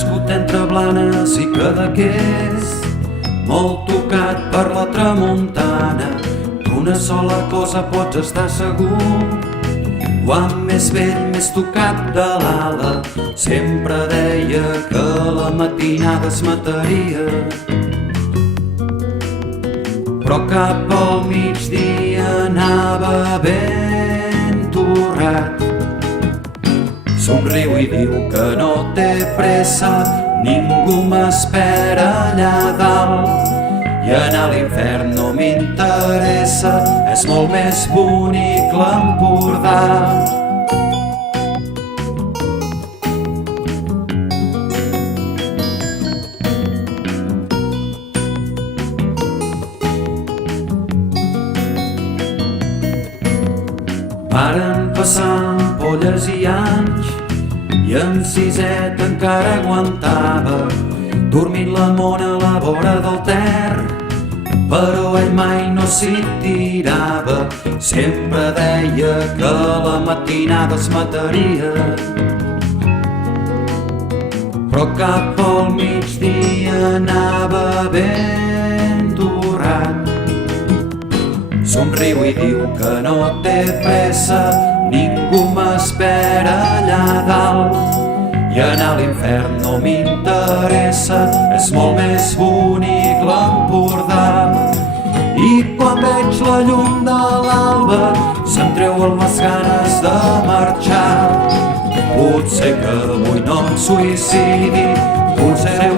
nascut entre Blanes i Cadaqués, molt tocat per la tramuntana. D'una sola cosa pots estar segur: quan més vell, més tocat de l'ala. Sempre deia que la matinada es mataria, però cap al migdia anava ben torrat. Somriu i diu que no té pressa, ningú m'espera allà dalt. I anar a l'infern no m'interessa, és molt més bonic l'Empordà. Varen passar ampolles i anys, i en Siset encara aguantava, dormint la mona a la vora del Ter. Però ell mai no s'hi tirava, sempre deia que la matinada es mataria, però cap al migdia anava ben torrat. Somriu i diu que no té pressa, ningú m'espera allà dalt. I anar a l'infern no m'interessa, és molt més bonic l'Empordà. I quan veig la llum de l'alba se'm treuen les ganes de marxar. Potser que avui no em suïcidi, potser